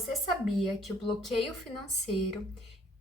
Você sabia que o bloqueio financeiro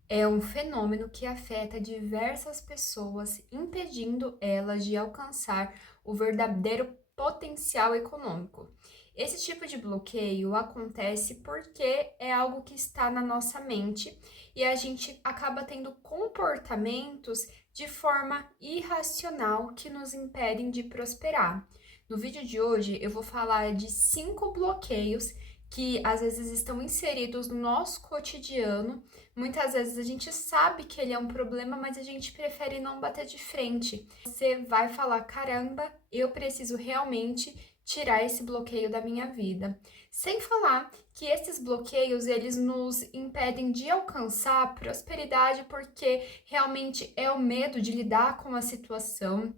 é um fenômeno que afeta diversas pessoas, impedindo elas de alcançar o verdadeiro potencial econômico? Esse tipo de bloqueio acontece porque é algo que está na nossa mente e a gente acaba tendo comportamentos de forma irracional que nos impedem de prosperar. No vídeo de hoje, eu vou falar de 5 bloqueios que às vezes estão inseridos no nosso cotidiano. Muitas vezes a gente sabe que ele é um problema, mas a gente prefere não bater de frente. Você vai falar: caramba, eu preciso realmente tirar esse bloqueio da minha vida. Sem falar que esses bloqueios, eles nos impedem de alcançar a prosperidade, porque realmente é o medo de lidar com a situação,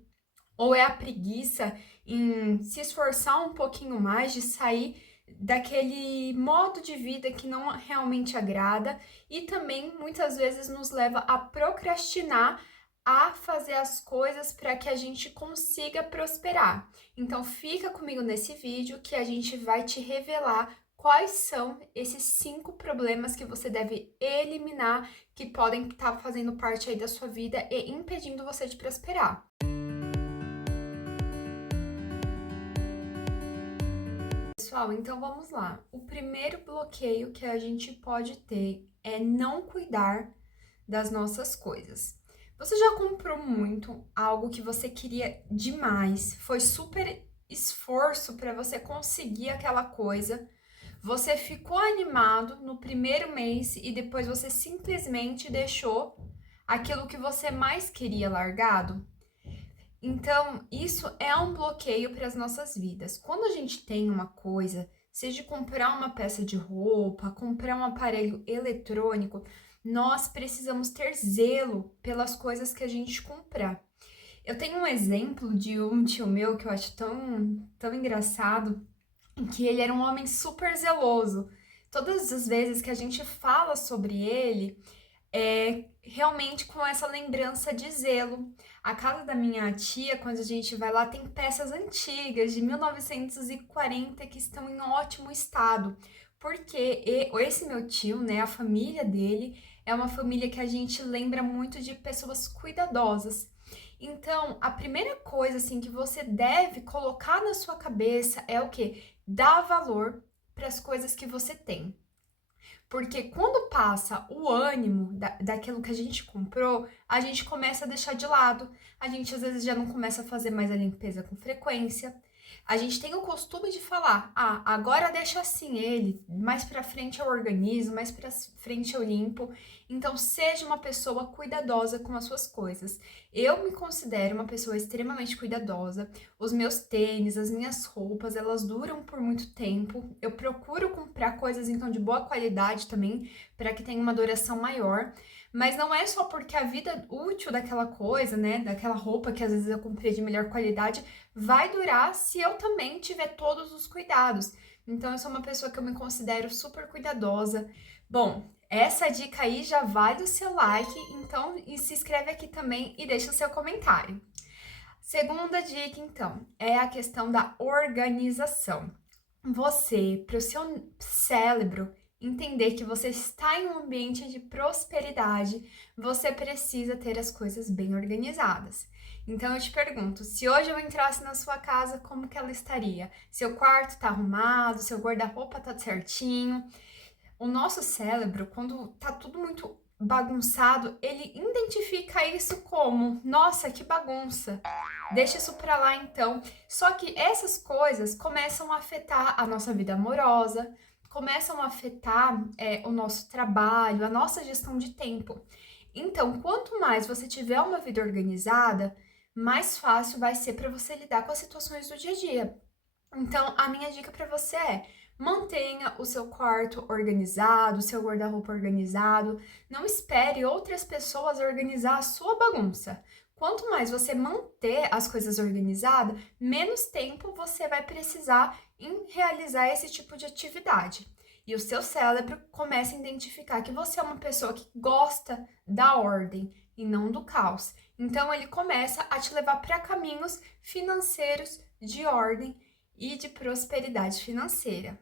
ou é a preguiça em se esforçar um pouquinho mais, de sair daquele modo de vida que não realmente agrada, e também muitas vezes nos leva a procrastinar, a fazer as coisas para que a gente consiga prosperar. Então fica comigo nesse vídeo que a gente vai te revelar quais são esses 5 problemas que você deve eliminar, que podem estar fazendo parte aí da sua vida e impedindo você de prosperar. Pessoal, então vamos lá. O primeiro bloqueio que a gente pode ter é não cuidar das nossas coisas. Você já comprou muito algo que você queria demais, foi super esforço para você conseguir aquela coisa, você ficou animado no primeiro mês e depois você simplesmente deixou aquilo que você mais queria largado? Então, isso é um bloqueio para as nossas vidas. Quando a gente tem uma coisa, seja comprar uma peça de roupa, comprar um aparelho eletrônico, nós precisamos ter zelo pelas coisas que a gente comprar. Eu tenho um exemplo de um tio meu que eu acho tão engraçado, que ele era um homem super zeloso. Todas as vezes que a gente fala sobre ele, realmente com essa lembrança de zelo. A casa da minha tia, quando a gente vai lá, tem peças antigas de 1940 que estão em ótimo estado. Porque esse meu tio, né, a família dele, é uma família que a gente lembra muito de pessoas cuidadosas. Então, a primeira coisa assim que você deve colocar na sua cabeça é o quê? Dar valor para as coisas que você tem. Porque quando passa o ânimo daquilo que a gente comprou, a gente começa a deixar de lado. A gente às vezes já não começa a fazer mais a limpeza com frequência. A gente tem o costume de falar: ah, agora deixa assim ele, mais pra frente eu organizo, mais pra frente eu limpo. Então, seja uma pessoa cuidadosa com as suas coisas. Eu me considero uma pessoa extremamente cuidadosa. Os meus tênis, as minhas roupas, elas duram por muito tempo. Eu procuro comprar coisas então de boa qualidade também, para que tenha uma duração maior. Mas não é só porque a vida útil daquela coisa, né, daquela roupa que às vezes eu comprei de melhor qualidade, vai durar se eu também tiver todos os cuidados. Então eu sou uma pessoa que eu me considero super cuidadosa. Bom, essa dica aí já vale o seu like, então e se inscreve aqui também e deixa o seu comentário. Segunda dica, então, é a questão da organização. Você, para o seu cérebro entender que você está em um ambiente de prosperidade, você precisa ter as coisas bem organizadas. Então eu te pergunto, se hoje eu entrasse na sua casa, como que ela estaria? Seu quarto está arrumado, seu guarda-roupa está certinho? O nosso cérebro, quando tá tudo muito bagunçado, ele identifica isso como: nossa, que bagunça. Deixa isso pra lá então. Só que essas coisas começam a afetar a nossa vida amorosa, começam a afetar o nosso trabalho, a nossa gestão de tempo. Então, quanto mais você tiver uma vida organizada, mais fácil vai ser para você lidar com as situações do dia a dia. Então, a minha dica para você é: mantenha o seu quarto organizado, o seu guarda-roupa organizado. Não espere outras pessoas organizar a sua bagunça. Quanto mais você manter as coisas organizadas, menos tempo você vai precisar em realizar esse tipo de atividade. E o seu cérebro começa a identificar que você é uma pessoa que gosta da ordem e não do caos. Então, ele começa a te levar para caminhos financeiros de ordem e de prosperidade financeira.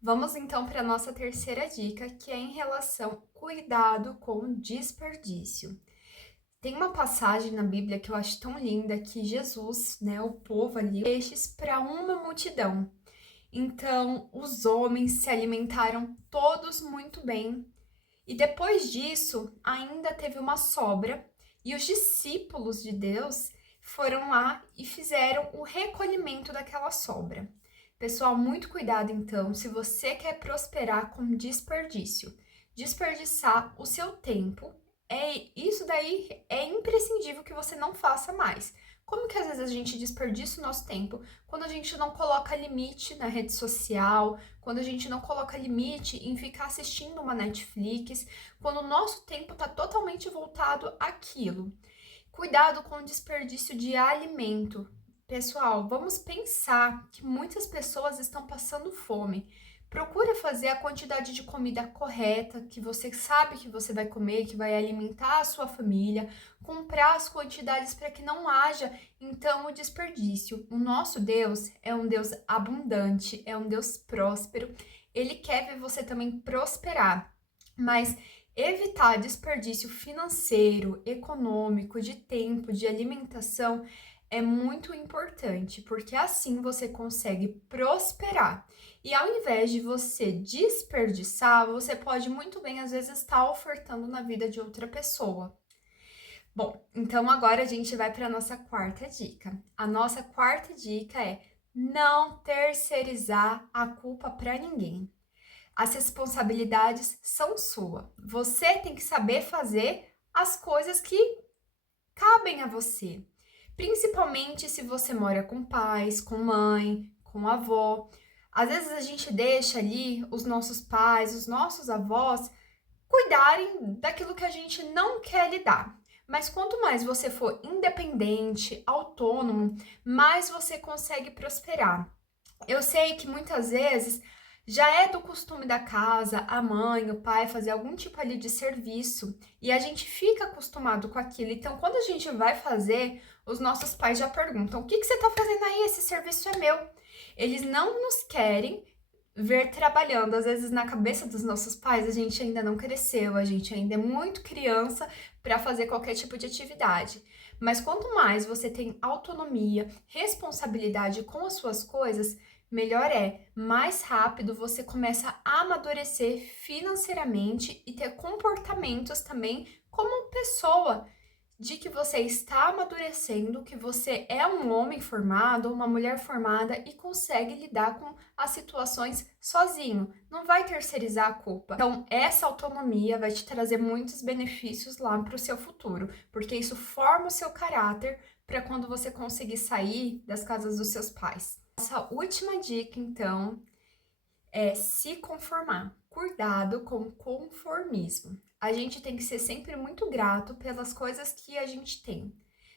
Vamos então para a nossa terceira dica, que é em relação cuidado com desperdício. Tem uma passagem na Bíblia que eu acho tão linda que Jesus, né, o povo ali, peixes para uma multidão. Então, os homens se alimentaram todos muito bem. E depois disso, ainda teve uma sobra, e os discípulos de Deus foram lá e fizeram o recolhimento daquela sobra. Pessoal, muito cuidado então, se você quer prosperar com desperdício. Desperdiçar o seu tempo, isso daí é imprescindível que você não faça mais. Como que às vezes a gente desperdiça o nosso tempo? Quando a gente não coloca limite na rede social, quando a gente não coloca limite em ficar assistindo uma Netflix, quando o nosso tempo está totalmente voltado àquilo. Cuidado com o desperdício de alimento. Pessoal, vamos pensar que muitas pessoas estão passando fome. Procura fazer a quantidade de comida correta, que você sabe que você vai comer, que vai alimentar a sua família, comprar as quantidades para que não haja, então, o desperdício. O nosso Deus é um Deus abundante, é um Deus próspero. Ele quer ver você também prosperar, mas evitar desperdício financeiro, econômico, de tempo, de alimentação é muito importante, porque assim você consegue prosperar. E ao invés de você desperdiçar, você pode muito bem, às vezes, estar ofertando na vida de outra pessoa. Bom, então agora a gente vai para a nossa quarta dica. A nossa quarta dica é não terceirizar a culpa para ninguém. As responsabilidades são suas. Você tem que saber fazer as coisas que cabem a você. Principalmente se você mora com pais, com mãe, com avó. Às vezes a gente deixa ali os nossos pais, os nossos avós cuidarem daquilo que a gente não quer lidar. Mas quanto mais você for independente, autônomo, mais você consegue prosperar. Eu sei que muitas vezes já é do costume da casa, a mãe, o pai fazer algum tipo ali de serviço e a gente fica acostumado com aquilo. Então, quando a gente vai fazer, os nossos pais já perguntam: o que você está fazendo aí? Esse serviço é meu. Eles não nos querem ver trabalhando. Às vezes, na cabeça dos nossos pais, a gente ainda não cresceu, a gente ainda é muito criança para fazer qualquer tipo de atividade. Mas quanto mais você tem autonomia, responsabilidade com as suas coisas, melhor é. Mais rápido você começa a amadurecer financeiramente e ter comportamentos também como pessoa, de que você está amadurecendo, que você é um homem formado, uma mulher formada e consegue lidar com as situações sozinho, não vai terceirizar a culpa. Então, essa autonomia vai te trazer muitos benefícios lá para o seu futuro, porque isso forma o seu caráter para quando você conseguir sair das casas dos seus pais. Nossa última dica, então, é se conformar. Cuidado com conformismo. A gente tem que ser sempre muito grato pelas coisas que a gente tem.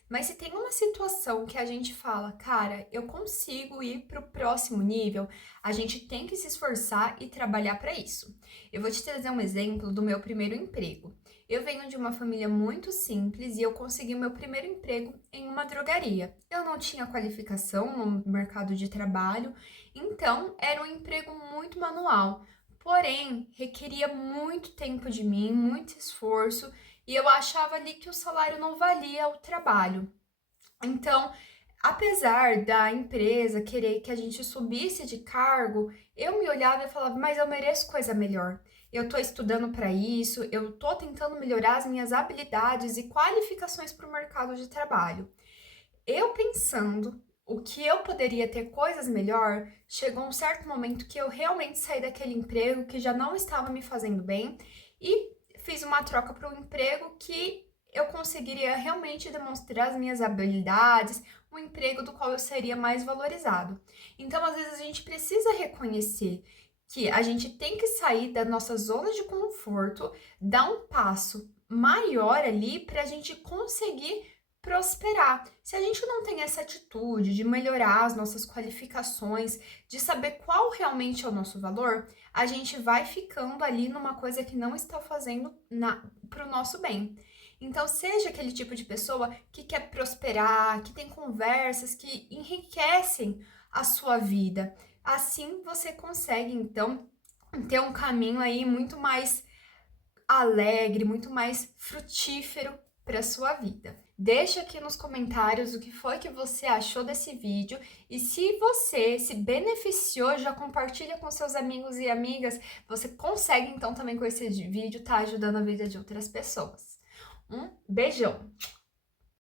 Mas se tem uma situação que a gente fala, cara, eu consigo ir para o próximo nível, a gente tem que se esforçar e trabalhar para isso. Eu vou te trazer um exemplo do meu primeiro emprego. Eu venho de uma família muito simples e eu consegui o meu primeiro emprego em uma drogaria. Eu não tinha qualificação no mercado de trabalho, então era um emprego muito manual. Porém, requeria muito tempo de mim, muito esforço, e eu achava ali que o salário não valia o trabalho. Então, apesar da empresa querer que a gente subisse de cargo, eu me olhava e falava, mas eu mereço coisa melhor. Eu tô estudando para isso, eu tô tentando melhorar as minhas habilidades e qualificações para o mercado de trabalho. Eu pensando o que eu poderia ter coisas melhor, chegou um certo momento que eu realmente saí daquele emprego que já não estava me fazendo bem e fiz uma troca para um emprego que eu conseguiria realmente demonstrar as minhas habilidades, um emprego do qual eu seria mais valorizado. Então, às vezes, a gente precisa reconhecer que a gente tem que sair da nossa zona de conforto, dar um passo maior ali para a gente conseguir prosperar. Se a gente não tem essa atitude de melhorar as nossas qualificações, de saber qual realmente é o nosso valor, a gente vai ficando ali numa coisa que não está fazendo para o nosso bem. Então, seja aquele tipo de pessoa que quer prosperar, que tem conversas que enriquecem a sua vida. Assim você consegue, então, ter um caminho aí muito mais alegre, muito mais frutífero para sua vida. Deixa aqui nos comentários o que foi que você achou desse vídeo e se você se beneficiou, já compartilha com seus amigos e amigas. Você consegue então também com esse vídeo estar ajudando a vida de outras pessoas. Um beijão!